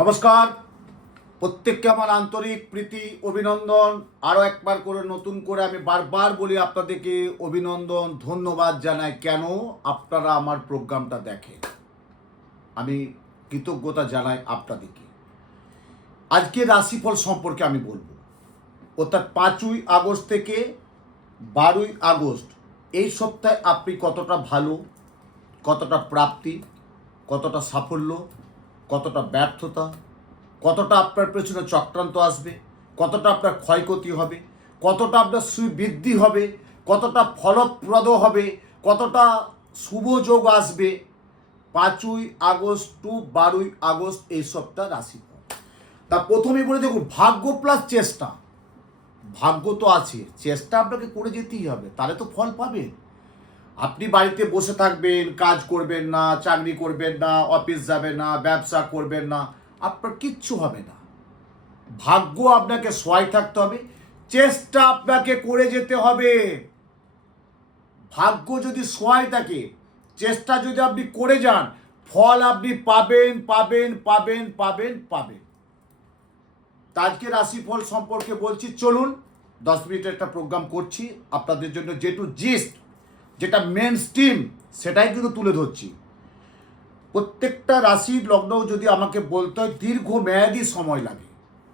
নমস্কার, প্রত্যেককে আমার আন্তরিক প্রীতি অভিনন্দন। আরও একবার করে নতুন করে আমি বারবার বলি আপনাদেরকে অভিনন্দন ধন্যবাদ জানাই। কেন আপনারা আমার প্রোগ্রামটা দেখেন, আমি কৃতজ্ঞতা জানাই আপনাদেরকে। আজকে রাশিফল সম্পর্কে আমি বলবো, অর্থাৎ 5ই আগস্ট থেকে 12ই আগস্ট এই সপ্তাহে আপনি কতটা ভালো, কতটা প্রাপ্তি, কতটা সাফল্য, কতটা ব্যর্থতা, কতটা আপনার পেছনে চক্রান্ত আসবে, কতটা আপনার ক্ষয়ক্ষতি হবে, কতটা আপনার সুবৃদ্ধি হবে, কতটা ফলপ্রদ হবে, কতটা শুভ যোগ আসবে 5ই আগস্ট টু 12ই আগস্ট এই সপ্তাহ রাশিফল। তা প্রথমেই বলে দেখুন, ভাগ্য প্লাস চেষ্টা। ভাগ্য তো আছে, চেষ্টা আপনাকে করে যেতেই হবে, তাহলে তো ফল পাবেন। আপনি বাড়িতে বসে থাকবেন, কাজ করবেন না, চাকরি করবেন না, অফিস যাবেন না, ব্যবসা করবেন না, আপনার কিচ্ছু হবে না। ভাগ্য আপনাকে সহায় থাকতে হবে, চেষ্টা আপনাকে করে যেতে হবে। ভাগ্য যদি সহায় থাকে, চেষ্টা যদি আপনি করে যান, ফল আপনি পাবেন পাবেন পাবেন পাবেন পাবেন। আজকে রাশিফল সম্পর্কে বলছি, চলুন 10 মিনিটের একটা প্রোগ্রাম করছি আপনাদের জন্য, যেটু জিস্ট, যেটা মেন স্ট্রিম, সেটাই কিন্তু তুলে ধরছি। প্রত্যেকটা রাশির লগ্ন যদি আমাকে বলতে হয়, দীর্ঘমেয়াদী সময় লাগে।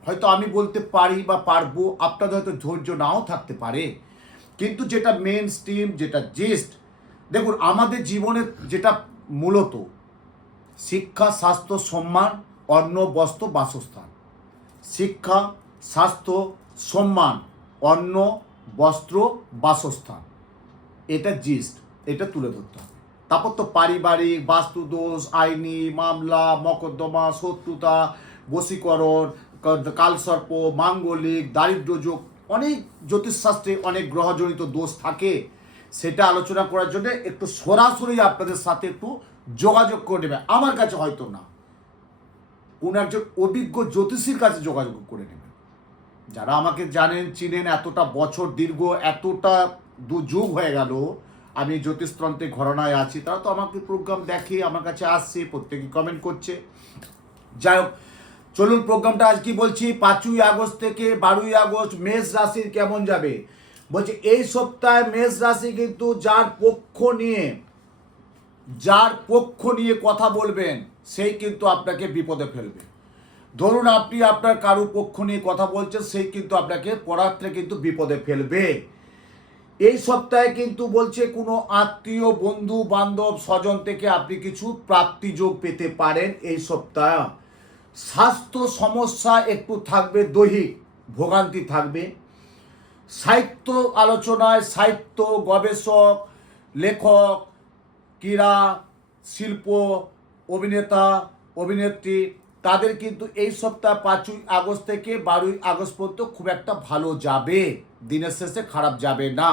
হয়তো আমি বলতে পারি বা পারবো, আপনাদের হয়তো ধৈর্য নাও থাকতে পারে, কিন্তু যেটা মেন স্ট্রিম, যেটা জিস্ট, দেখুন আমাদের জীবনে যেটা মূলত শিক্ষা, স্বাস্থ্য, সম্মান, অন্ন, বস্ত্র, বাসস্থান। শিক্ষা, স্বাস্থ্য, সম্মান, অন্ন, বস্ত্র, বাসস্থান, এটা জিস্ট, এটা তুলে ধরতে হবে। তারপর তো পারিবারিক, বাস্তুদোষ, আইনি মামলা, মকদ্দমা, শত্রুতা, বশীকরণ, কালসর্প, মাঙ্গলিক, দারিদ্র্যযোগ, অনেক জ্যোতিষশাস্ত্রে অনেক গ্রহজনিত দোষ থাকে। সেটা আলোচনা করার জন্য একটু সরাসরি আপনাদের সাথে একটু যোগাযোগ করে নেবে। আমার কাছে হয়তো না, কোনো একজন অভিজ্ঞ জ্যোতিষীর কাছে যোগাযোগ করে নেবেন। যারা আমাকে জানেন, চিনেন, এতটা বছর দীর্ঘ, এতটা যুগ হয়ে গেল আমি জ্যোতিষতন্ত্রে ঘরানায় আছি, তারা তো আমাকে প্রোগ্রাম দেখে, আমার কাছে আসছে, প্রত্যেকে কমেন্ট করছে। যাই হোক, চলুন প্রোগ্রামটা আজ কি বলছি। 5ই আগস্ট থেকে 12ই আগস্ট মেষ রাশির কেমন যাবে বলছে। এই সপ্তাহে মেষ রাশি কিন্তু যার পক্ষ নিয়ে কথা বলবেন, সেই কিন্তু আপনাকে বিপদে ফেলবে। ধরুন আপনি আপনার কারো পক্ষ নিয়ে কথা বলছেন, সেই কিন্তু আপনাকে পরাত্রে কিন্তু বিপদে ফেলবে। এই সপ্তাহে কিন্তু বলছে কোনো আত্মীয়, বন্ধু বান্ধব, স্বজন থেকে আপনি কিছু প্রাপ্তিযোগ পেতে পারেন এই সপ্তাহে। স্বাস্থ্য সমস্যা একটু থাকবে, দৈহিক ভোগান্তি থাকবে। সাহিত্য আলোচনায় সাহিত্য গবেষক, লেখক, ক্রীড়া, শিল্প, অভিনেতা, অভিনেত্রী, তাদের কিন্তু এই সপ্তাহ 5ই আগস্ট থেকে 12ই আগস্ট পর্যন্ত খুব একটা ভালো যাবে, দিনের শেষে খারাপ যাবে না।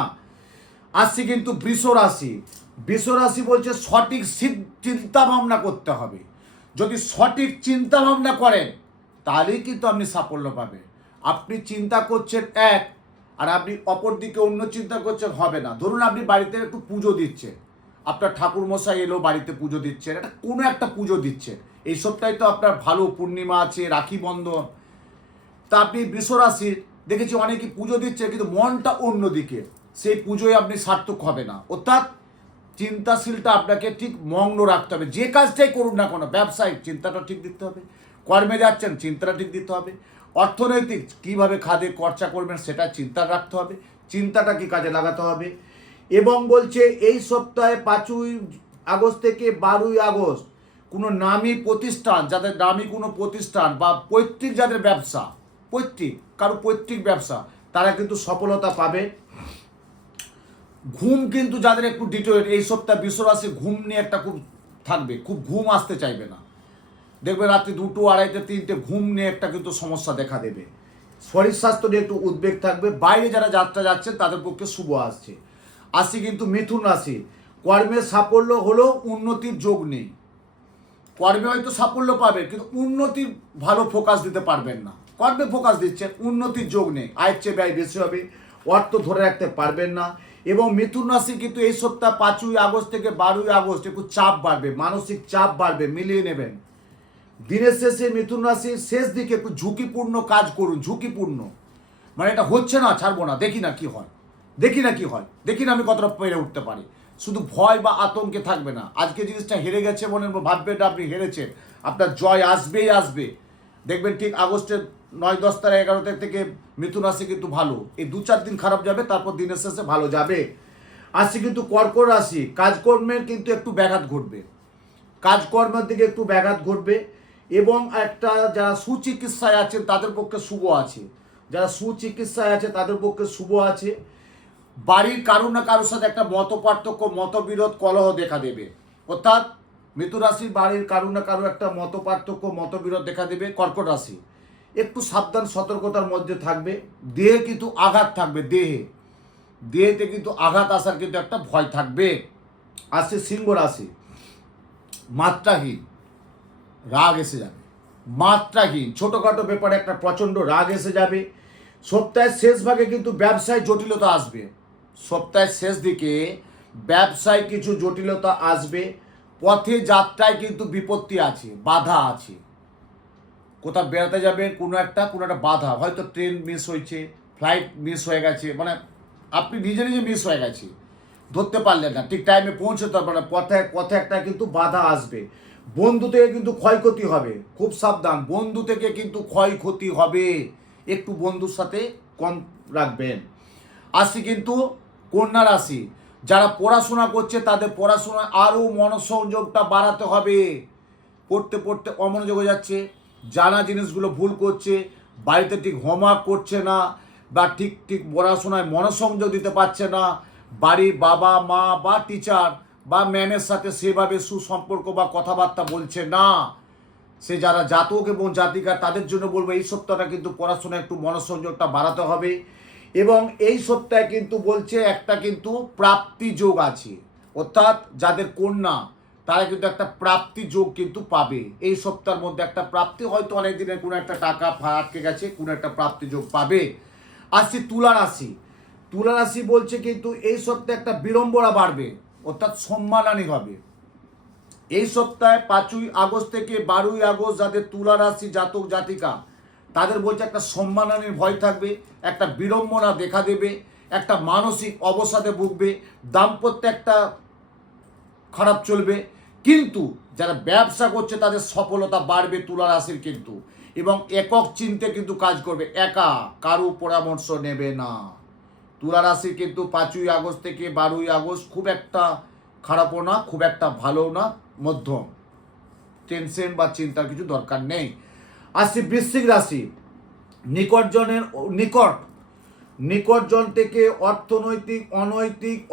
আসছি কিন্তু বৃষ রাশি। বৃষ রাশি বলছে সঠিক চিন্তা ভাবনা করতে হবে। যদি সঠিক চিন্তা ভাবনা করেন, তাহলেই কিন্তু আপনি সাফল্য পাবেন। আপনি চিন্তা করছেন এক, আর আপনি অপর দিকে অন্য চিন্তা করছেন, হবে না। ধরুন আপনি বাড়িতে একটু পুজো দিচ্ছেন, আপনার ঠাকুরমশাই এলো, বাড়িতে পুজো দিচ্ছেন, এটা কোনো একটা পুজো দিচ্ছেন। এই সপ্তাহে তো আপনার ভালো পূর্ণিমা আছে, রাখি বন্ধন। তা আপনি বৃষ রাশির দেখেছি অনেকে পুজো দিচ্ছে, কিন্তু মনটা অন্যদিকে, সেই পুজোয় আপনি সার্থক হবে না। অর্থাৎ চিন্তাশীলটা আপনাকে ঠিক মগ্ন রাখতে হবে। যে কাজটাই করুন না কোনো, ব্যবসায়িক চিন্তাটা ঠিক দিতে হবে, কর্মে যাচ্ছেন চিন্তাটা ঠিক দিতে হবে, অর্থনৈতিক কীভাবে খাদে খরচা করবেন সেটা চিন্তা রাখতে হবে, চিন্তাটা কি কাজে লাগাতে হবে। এবং বলছে এই সপ্তাহে 5ই আগস্ট থেকে 12ই আগস্ট কোনো নামী প্রতিষ্ঠান, যাদের নামী কোনো প্রতিষ্ঠান বা পৈতৃক যাদের ব্যবসা, পৈতৃক ব্যবসা, তারা কিন্তু সফলতা পাবে। ঘুম কিন্তু যাদের একটু ডিটোয়েট, এই সপ্তাহে বৃষ রাশি ঘুম নিয়ে একটা খুব থাকবে, খুব ঘুম আসতে চাইবে না। দেখবে রাত্রি 2টো, 2:30, 3টে ঘুম নিয়ে একটা কিন্তু সমস্যা দেখা দেবে। শরীর স্বাস্থ্য নিয়ে একটু উদ্বেগ থাকবে। বাইরে যারা যাত্রা যাচ্ছেন তাদের পক্ষে শুভ আসছে। আসি কিন্তু মিথুন রাশি। কর্মের সাফল্য হলেও উন্নতির যোগ নেই। কর্মে হয়তো সাফল্য পাবেন, কিন্তু উন্নতির ভালো ফোকাস দিতে পারবেন না। কর্মে ফোকাস দিচ্ছেন, উন্নতির যোগ নেই, আয়ের চেয়ে ব্যয় বেশি হবে, অর্থ ধরে রাখতে পারবেন না। এবং মিথুন রাশি কিন্তু এই সপ্তাহ 5ই আগস্ট থেকে 12ই আগস্ট একটু চাপ বাড়বে, মানসিক চাপ বাড়বে, মিলিয়ে নেবেন। দিনের শেষে মিথুন রাশির শেষ দিকে একটু ঝুঁকিপূর্ণ কাজ করুন, ঝুঁকিপূর্ণ, মানে এটা হচ্ছে না ছাড়বো না, দেখি না কি হয়, দেখি না আমি কতটা পেরে উঠতে পারি। শুধু ভয় বা আতঙ্কে থাকবে না। আজকে জিনিসটা হেরে গেছে মনে ভাববেন না আপনি হেরেছেন, আপনার জয় আসবেই আসবে। দেখবেন ঠিক আগস্টের 9, 10 তারিখ 11 তারিখ থেকে মিথুন রাশি কিন্তু ভালো, এই 2-4 দিন খারাপ যাবে, তারপর দিনের শেষে ভালো যাবে। আসছে কিন্তু কর্কট রাশি, কাজকর্মের কিন্তু একটু ব্যাঘাত ঘটবে, কাজকর্মের দিকে একটু ব্যাঘাত ঘটবে। এবং একটা যারা সুচিকিৎসায় আছেন তাদের পক্ষে শুভ আছে, যারা সুচিকিৎসায় আছে তাদের পক্ষে শুভ আছে। বাড়ির কারো না কারোর সাথে একটা মত পার্থক্য, মতবিরোধ, কলহ দেখা দেবে, অর্থাৎ মিথুন রাশির বাড়ির কারো না কারো একটা মত পার্থক্য, মতবিরোধ দেখা দেবে। কর্কট রাশি একটু সাবধান সতর্কতার মধ্যে থাকবে। দেহে কিন্তু আঘাত থাকবে, দেহেতে কিন্তু আঘাত আসার কিন্তু একটা ভয় থাকবে। আসছে সিংহ রাশি, মাত্রাহীন রাগ এসে যাবে, মাত্রাহীন ছোটোখাটো ব্যাপারে একটা প্রচণ্ড রাগ এসে যাবে। সপ্তাহের শেষ ভাগে কিন্তু ব্যবসায় জটিলতা আসবে, সপ্তাহের শেষ দিকে ব্যবসায় কিছু জটিলতা আসবে। পথে যাত্রায় কিন্তু বিপত্তি আছে, বাধা আছে। কোথাও বেড়াতে যাবে, কোনো একটা বাধা, হয়তো ট্রেন মিস হয়েছে, ফ্লাইট মিস হয়ে গেছে, মানে আপনি নিজে মিস হয়ে গেছে, ধরতে পারলেন না, ঠিক টাইমে পৌঁছতে পারবেন না, পথে একটা কিন্তু বাধা আসবে। বন্ধু থেকে কিন্তু ক্ষয়ক্ষতি হবে, খুব সাবধান, বন্ধু থেকে কিন্তু ক্ষয়ক্ষতি হবে, একটু বন্ধুর সাথে কম রাখবেন। আসি কিন্তু কন্যা রাশি, যারা পড়াশোনা করছে তাদের পড়াশোনা আরও মনোসংযোগটা বাড়াতে হবে। পড়তে পড়তে অমনোযোগ হয়ে যাচ্ছে, জানা জিনিসগুলো ভুল করছে, বাড়িতে ঠিক হোমওয়ার্ক করছে না, বা ঠিক পড়াশোনায় মনোসংযোগ দিতে পারছে না, বাড়ির বাবা মা বা টিচার বা ম্যামের সাথে সেভাবে সুসম্পর্ক বা কথাবার্তা বলছে না। সে যারা জাতক এবং জাতিকা তাদের জন্য বলবো এই সপ্তাহটা কিন্তু পড়াশোনায় একটু মনোসংযোগটা বাড়াতে হবে। এবং এই সপ্তাহে কিন্তু বলছে একটা কিন্তু প্রাপ্তি যোগ আছে, অর্থাৎ যাদের কন্যা তারা কিন্তু একটা প্রাপ্তি যোগ কিন্তু পাবে এই সপ্তাহের মধ্যে। একটা প্রাপ্তি, হয়তো অনেক দিনের কোনো একটা টাকা আটকে গেছে, কোনো একটা প্রাপ্তি যোগ পাবে। আসছি তুলা রাশি, তুলা রাশি বলছে কিন্তু এই সপ্তাহে একটা বিড়ম্বনা বাড়বে, অর্থাৎ সম্মানহানি হবে এই সপ্তাহে। 5ই আগস্ট থেকে 12ই আগস্ট যাদের তুলা রাশি জাতক জাতিকা তাদের বলছে একটা সম্মানহানির ভয় থাকবে, একটা বিড়ম্বনা দেখা দেবে, একটা মানসিক অবসাদে ভুগবে, দাম্পত্য একটা খারাপ চলবে। কিন্তু যারা ব্যবসা করছে তাদের সফলতা বাড়বে তুলা রাশির কিন্তু, এবং একক চিন্তে কিন্তু কাজ করবে, একা কারো পরামর্শ নেবে না। তুলা রাশির কিন্তু 5ই আগস্ট থেকে 12ই আগস্ট খুব একটা খারাপও না, খুব একটা ভালো না, মধ্যম, টেনশন বা চিন্তার কিছু দরকার নেই। আসছি বৃশ্চিক রাশি, নিকটজন থেকে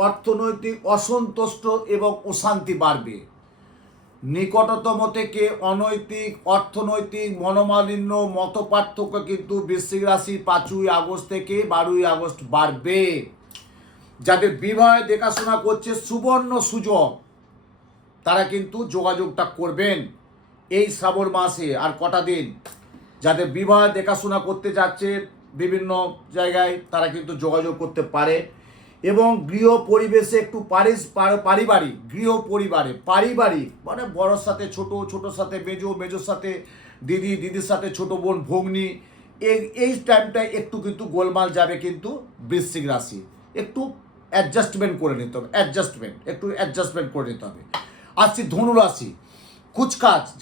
অর্থনৈতিক অসন্তুষ্ট এবং অশান্তি বাড়বে। নিকটতম থেকে অর্থনৈতিক মনোমালিন্য, মতপার্থক্য কিন্তু বৃশ্চিক রাশি 5ই আগস্ট থেকে 12ই আগস্ট বাড়বে। যাদের বিবাহে দেখাশোনা করছে সুবর্ণ সুযোগ, তারা কিন্তু যোগাযোগটা করবেন এই শ্রাবণ মাসে। আর কটা দিন যাদের বিবাহ দেখাশোনা করতে যাচ্ছে বিভিন্ন জায়গায় তারা কিন্তু যোগাযোগ করতে পারে। এবং গৃহ পরিবেশে একটু পারিবারিক মানে বড়োর সাথে ছোটোর সাথে মেজোর সাথে দিদির সাথে ছোটো বোন ভগ্নী, এই টাইমটায় একটু কিন্তু গোলমাল যাবে কিন্তু বৃশ্চিক রাশি, একটু অ্যাডজাস্টমেন্ট করে নিতে হবে। আসছি ধনু রাশি,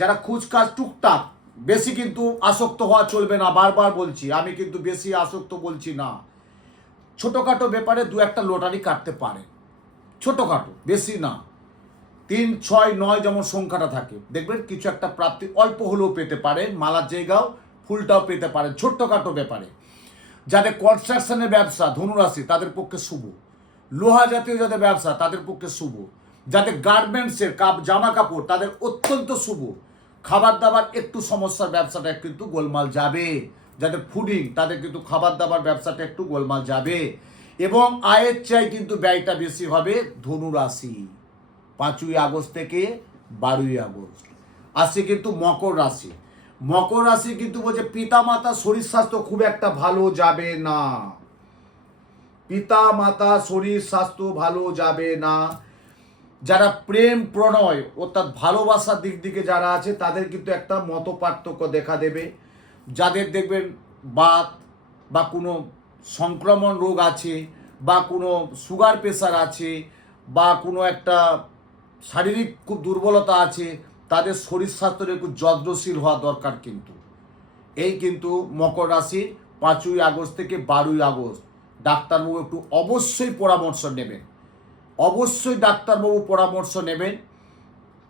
যারা খুচকাজ টুকটাক, বেশি কিন্তু আসক্ত হওয়া চলবে না, বারবার বলছি, আমি কিন্তু বেশি আসক্ত বলছি না। ছোটোখাটো ব্যাপারে 2-1টা লটারি কাটতে পারে, ছোটোখাটো, বেশি না। 3, 6, 9 যেমন সংখ্যাটা থাকে, দেখবেন কিছু একটা প্রাপ্তি অল্প হলেও পেতে পারেন, মালার জায়গাও ফুলটাও পেতে পারেন ছোট্টখাটো ব্যাপারে। যাদের কনস্ট্রাকশনের ব্যবসা ধনুরাশি তাদের পক্ষে শুভ, লোহা জাতীয় যাদের ব্যবসা তাদের পক্ষে শুভ, যাদের গার্মেন্টসের জামা কাপড় তাদের অত্যন্ত শুভ। খাবার দাবার একটু সমস্যার ব্যবসাটা কিন্তু গোলমাল যাবে, যাদের ফুডিং তাদের কিন্তু খাবার দাবার ব্যবসাটা একটু গোলমাল যাবে। এবং আয়ের চাই কিন্তু ব্যয়টা বেশি হবে ধনু রাশি 5ই আগস্ট থেকে 12ই আগস্ট। আসছে কিন্তু মকর রাশি কিন্তু বলছে পিতামাতা শরীর স্বাস্থ্য খুব একটা ভালো যাবে না, শরীর স্বাস্থ্য ভালো যাবে না। যারা প্রেম প্রণয় অর্থাৎ ভালোবাসার দিক দিকে যারা আছে তাদের কিন্তু একটা মত পার্থক্য দেখা দেবে। যাদের দেখবেন বাত বা কোনো সংক্রমণ রোগ আছে বা কোনো সুগার প্রেশার আছে বা কোনো একটা শারীরিক খুব দুর্বলতা আছে, তাদের শরীর স্বাস্থ্যের একটু যত্নশীল হওয়া দরকার। কিন্তু এই কিন্তু মকর রাশির 5ই আগস্ট থেকে 12ই আগস্ট ডাক্তারবাবু একটু অবশ্যই পরামর্শ নেবেন, অবশ্যই ডাক্তারবাবু পরামর্শ নেবেন।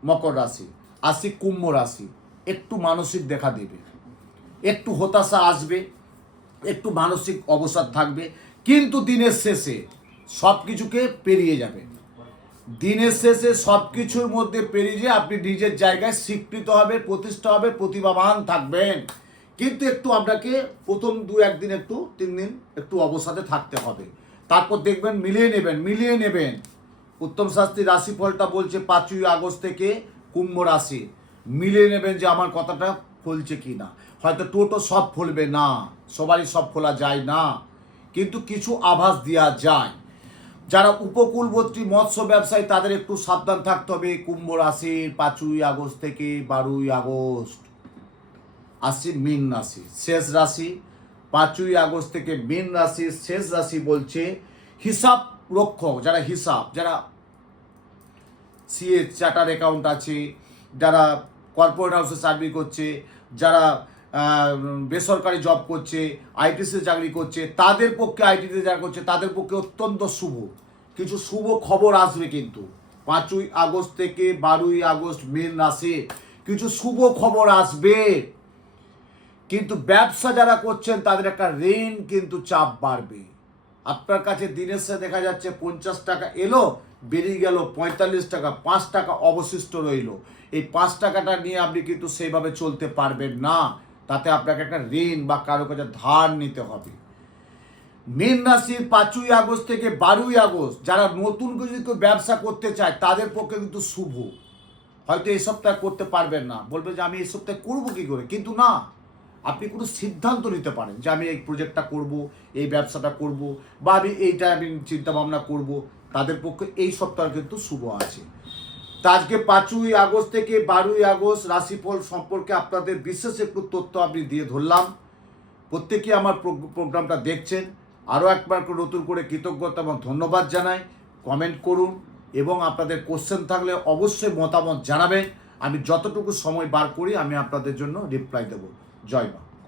মকর রাশি। আসি কুম্ভ রাশি। একটু মানসিক দেখা দেবে, একটু হতাশা আসবে, একটু মানসিক অবসাদ থাকবে, কিন্তু দিনের শেষে সব কিছুকে পেরিয়ে যাবে। দিনের শেষে সব কিছুর মধ্যে পেরিয়ে যেয়ে আপনি নিজের জায়গায় স্বীকৃত হবে, প্রতিষ্ঠা হবে, প্রতিভাবান থাকবেন। কিন্তু একটু আপনাকে প্রথম 2-1 দিন, একটু 3 দিন একটু অবসাদে থাকতে হবে। তারপর দেখবেন মিলিয়ে নেবেন। উত্তম শাস্ত্রীর রাশিফলটা বলছে 5ই আগস্ট থেকে কুম্ভ রাশি। মিলিয়ে নেবেন যে আমার কথাটা ফলছে কি না। হয়তো টোটো সব ফলবে না, সবারই সব ফোলা যায় না, কিন্তু কিছু আভাস দেওয়া যায়। যারা উপকূলবর্তী মৎস্য ব্যবসায়ী তাদের একটু সাবধান থাকতে হবে। কুম্ভ রাশির 5ই আগস্ট থেকে 12ই আগস্ট। আসি মীন রাশি, শেষ রাশি। 5ই আগস্ট থেকে মীন রাশির শেষ রাশি বলছে হিসাব রক্ষক, যারা সিএ চার্টার অ্যাকাউন্ট আছে, যারা কর্পোরেট হাউসে চাকরি করছে, যারা বেসরকারি জব করছে, আইটিসি চাকরি করছে, তাদের পক্ষে, আইটিতে যারা করছে তাদের পক্ষে অত্যন্ত শুভ কিছু শুভ খবর আসবে। কিন্তু 5ই আগস্ট থেকে 12ই আগস্ট মীন রাশি কিছু শুভ খবর আসবে। কিন্তু ব্যবসা যারা করছেন তাদের একটা ঋণ কিন্তু চাপ বাড়বে। আপনার কাছে দিনের শেষে দেখা যাচ্ছে 50 টাকা এলো, বেরিয়ে গেল 45 টাকা, 5 টাকা অবশিষ্ট রইল। এই 5 টাকাটা নিয়ে আপনি কিন্তু সেইভাবে চলতে পারবেন না, তাতে আপনাকে একটা ঋণ বা কারো কাছে ধার নিতে হবে। মীন রাশির 5ই আগস্ট থেকে 12ই আগস্ট যারা নতুন কিছু কেউ ব্যবসা করতে চায় তাদের পক্ষে কিন্তু শুভ। হয়তো এই সপ্তাহে করতে পারবেন না, বলবে যে আমি এই সপ্তাহে করবো কী করে, কিন্তু না, আপনি কোনো সিদ্ধান্ত নিতে পারেন যে আমি এই প্রজেক্টটা করব, এই ব্যবসাটা করব, বা আমি চিন্তাভাবনা করব। তাদের পক্ষে এই সপ্তাহ কিন্তু শুভ আছে। তা আজকে 5ই আগস্ট থেকে 12ই আগস্ট রাশিফল সম্পর্কে আপনাদের বিশেষ একটু তথ্য আপনি দিয়ে ধরলাম। প্রত্যেকেই আমার প্রোগ্রামটা দেখছেন, আরও একবার নতুন করে কৃতজ্ঞতা এবং ধন্যবাদ জানাই। কমেন্ট করুন এবং আপনাদের কোশ্চেন থাকলে অবশ্যই মতামত জানাবেন। আমি যতটুকু সময় বার করি আমি আপনাদের জন্য রিপ্লাই দেব। জয় মা।